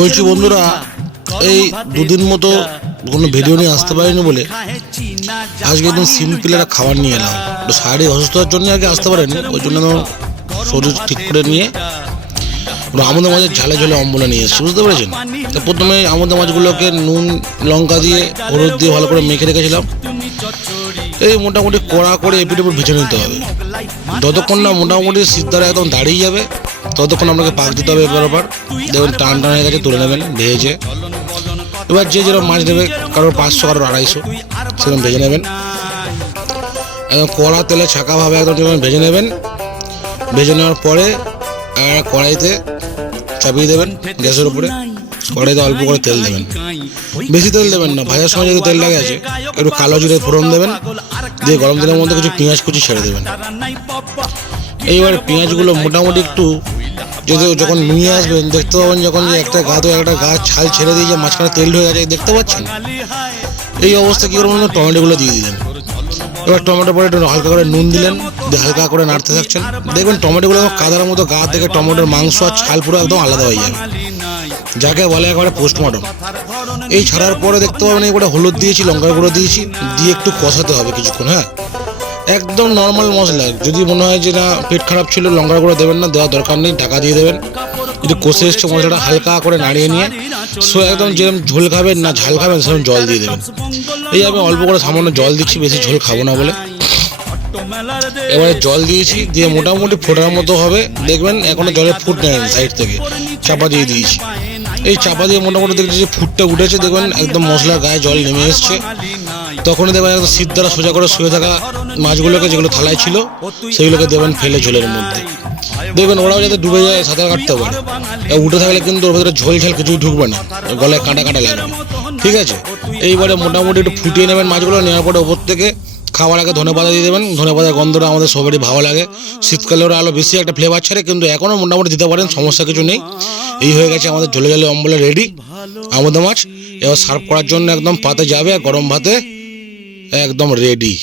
বলছি বন্ধুরা, এই দুদিন মতো কোনো ভিডিও নিয়ে আসতে পারিনি বলে আজকে একদম সিম্পল একটা খাবার নিয়ে এলাম। শারীরিক অসুস্থতার জন্য আর কি আসতে পারেনি, ওই জন্য শরীর ঠিক করে নিয়ে আমাদের মাঝে ঝালে ঝালে অম্বলে নিয়ে এসেছি, বুঝতে পেরেছেন? তো প্রথমে আমাদের মাছগুলোকে নুন লঙ্কা দিয়ে হলুদ দিয়ে ভালো করে মেখে রেখেছিলাম। এই মোটামুটি কড়া করে এপিট ওপর ভেজে নিতে হবে। যতক্ষণ না মোটামুটি সিদ্ধারা একদম দাঁড়িয়ে যাবে ততক্ষণ আপনাকে পাক দিতে হবে। এবার দেখবেন টান টান হয়ে গেছে, তুলে নেবেন ভেজে। এবার যে যেরকম মাছ দেবে, কারোর 500 কারোর 250 সেরকম ভেজে নেবেন। একদম কড়া তেলে ছাঁকাভাবে একদম ভেজে নেবেন। ভেজে নেওয়ার পরে কড়াইতে চাপিয়ে দেবেন গ্যাসের উপরে। কড়াইতে অল্প করে তেল দেবেন, বেশি তেল দেবেন না। ভাজার সময় যদি তেল লাগে আছে একটু কালো জিরে ফোড়ন দেবেন, দিয়ে গরম তেলের মধ্যে কিছু পেঁয়াজ কুচি ছেড়ে দেবেন। এইবার পেঁয়াজগুলো মোটামুটি একটু যখন নুয়ে আসবেন দেখতে পাবেন যখন যে একটা গাছ ছাল ছেড়ে দিয়ে যে মাঝখানে তেল ঢুকে গেছে দেখতে পাচ্ছেন। এই অবস্থা কী করবেন, টমেটোগুলো দিয়ে দিলেন। এবার টমেটো পরে একটু হালকা করে নুন দিলেন, দিয়ে হালকা করে নাড়তে থাকছেন। দেখবেন টমেটোগুলো কাদার মতো গা থেকে টমেটোর মাংস আর ছাল পুরো একদম আলাদা হয়ে যাবে, যাকে বলে একেবারে পোস্টমর্টম। এই ছাড়ার পরে দেখতে পাবেন এবারে হলুদ দিয়েছি, লঙ্কার গুঁড়ো দিয়েছি, দিয়ে একটু কষাতে হবে কিছুক্ষণ। হ্যাঁ, একদম নর্মাল মশলা। যদি মনে হয় যে না পেট খারাপ ছিল লঙ্কার গুঁড়ো দেবেন না, দেওয়ার দরকার নেই, ঢাকা দিয়ে দেবেন। যদি কষে এসছে মশলাটা হালকা করে নাড়িয়ে নিয়ে একদম যেরকম ঝোল খাবেন না ঝাল খাবেন সেরকম জল দিয়ে দেবেন। এই আমি অল্প করে সামান্য জল দিচ্ছি, বেশি ঝোল খাবো না বলে। এবারে জল দিয়েছি, দিয়ে মোটামুটি ফোটার মতো হবে। দেখবেন এখনো জলের ফুট নেই, সাইড থেকে চাপা দিয়ে দিয়েছি। এই চাপা দিয়ে মোটামুটি দেখছি যে ফুটটা উঠেছে, দেখবেন একদম মশলার গায়ে জল নেমে এসছে। তখনই দেখবেন একদম সিদ্ধারা সোজা করে শুয়ে থাকা মাছগুলোকে, যেগুলো থালায় ছিল সেগুলোকে দেবেন ফেলে ঝোলের মধ্যে। দেখবেন ওরাও যাতে ডুবে যায়, সাঁতার কাটতে পারে। উঠে থাকলে কিন্তু ওর ভেতরে ঝোল ঝাল কিছুই ঢুকবে না, গলায় কাঁটা কাঁটা লাগবে। ঠিক আছে, এইবারে মোটামুটি একটু ফুটিয়ে নেবেন মাছগুলো। নেওয়ার পরে ওপর থেকে খাওয়ার আগে ধনেপাতা দিয়ে দেবেন। ধনেপাতার গন্ধটা আমাদের সবারই ভালো লাগে। শীতকালে ওরা আরও বেশি একটা ফ্লেভার ছাড়ে, কিন্তু এখনও মোটামুটি দিতে পারেন, সমস্যা কিছু নেই। এই হয়ে গেছে আমাদের ঝোলে ঝোলে অম্বলে রেডি আমাদের মাছ। এবার সার্ভ করার জন্য একদম পাতে যাবে, গরম ভাতে একদম রেডি।